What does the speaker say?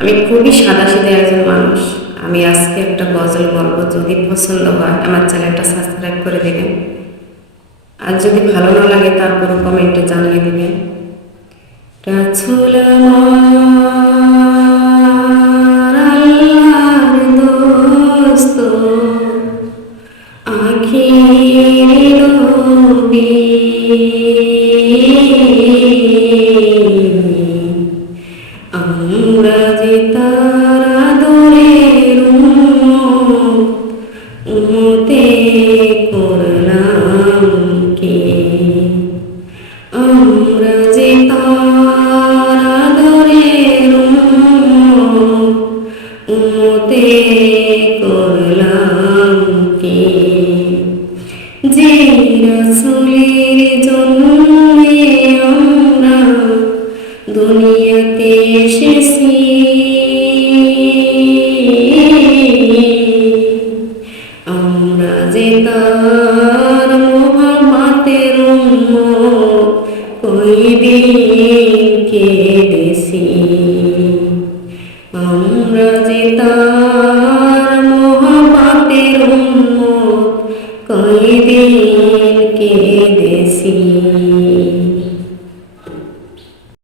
আমি খুবই সাদাসিধে একজন মানুষ। আমি আজকে একটা গজল বলবো, যদি পছন্দ হয় আমার চ্যানেলটা সাবস্ক্রাইব করে দেবেন, আর যদি ভালো না লাগে তারপরও কমেন্টে জানিয়ে দেবেন। রাসূল আমার আল্লাহর দোস্ত, আখির নবী, আমরা যে তার আদরের উম্মতে করলাম কি, আমরা যে তার আদরের উম্মতে করলাম কি, যে রাসূলের জন্যে আমরা দুনিয়াতে এসেছি, আমরা যে তার মুহাম্মতের উম্মত, কয়দিন কেঁদেছি, আমরা যে তার মুহাম্মতের উম্মত, কয়দিন কেঁদেছি।